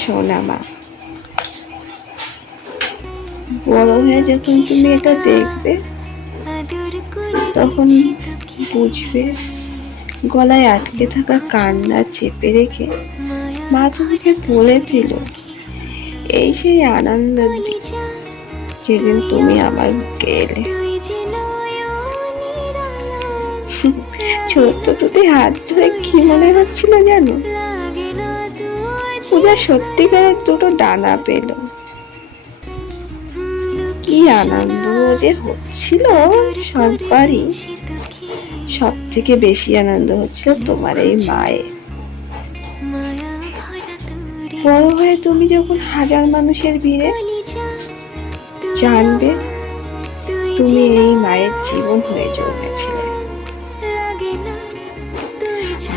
সোনা মা বড় হয়ে যখন তুমি এটা দেখবে, তখন বুঝবে গলায় আটকে থাকা কান্না চেপে রেখে মা তোমাকে বলেছিল, এই সেই আনন্দ দিন যেদিন তুমি আমার বুকে এলে। ছোট্ট হাত ধরে কি মনে হচ্ছিল জানো? পূজা সত্যিকারের দুটো ডানা পেল। কি আনন্দ যে হচ্ছিল সবারই সব থেকে বেশি আনন্দ হচ্ছিল তোমার এই মায়ের। বড় হয়ে তুমি যখন হাজার মানুষের ভিড়ে জানবে, তুমি এই মায়ের জীবন হয়ে জন্মেছিলে।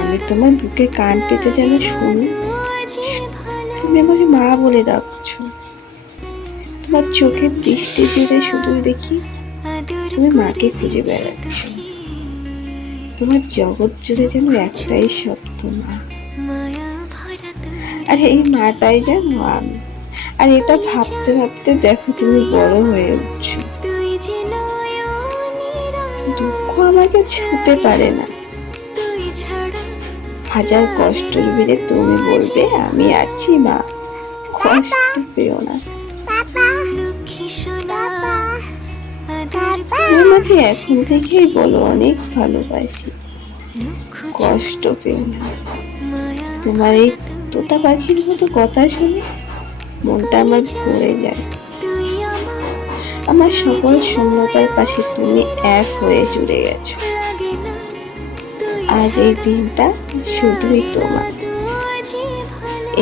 আমি তোমার বুকে কান পেতে যেন শুনি। তুমি আমাকে মা বলে ডাকছো তোমার চোখের দৃষ্টি জুড়ে শুধু দেখি তুমি মাকে খুঁজে বেড়াচ্ছ। তোমার জগৎ জুড়ে যেন একটাই শব্দ মা। আর এই মাটাই যেন আমি। আর এটা ভাবতে ভাবতে দেখো তুমি বড় হয়ে উঠছো। দুঃখ আমাকে ছুতে পারে না। হাজার কষ্টের ভিড়ে তুমি বলবে আমি আছি মা। কষ্ট পেও না। তুমি আমাকে এখন থেকেই বলো অনেক ভালোবাসি। কষ্ট পেও না। তোমার এই তোতা পাখির মতো কথা শুনে মনটা আমার ভরে যায়। আমার সকল শূন্যতার পাশে তুমি এক হয়ে জুড়ে গেছো। আজ এই দিনটা শুধুই তোমার।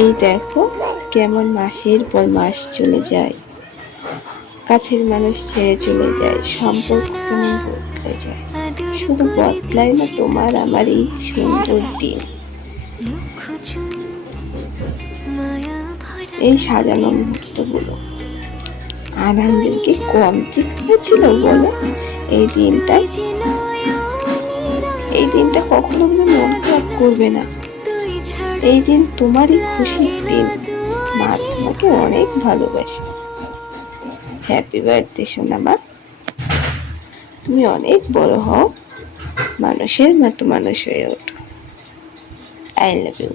এই দেখো কেমন মাসের পর মাস চলে যায়। কাছের মানুষ ছেড়ে চলে যায় সম্পর্ক বদলে যায়। শুধু বদলায় না তোমার আমার এই সুন্দর দিন। এই সাজানো মুহূর্তগুলো। আনন্দের কি কমতি হয়েছিল বলো? এই দিনটাই দিনটা কখনো মন খারাপ করবে না। এই দিন তোমারই খুশির দিন। মা তোমাকে অনেক ভালোবাসে। হ্যাপি বার্থডে সোনা মা তুমি অনেক বড় হও। মানুষের মতো মানুষ হয়ে ওঠো। I love you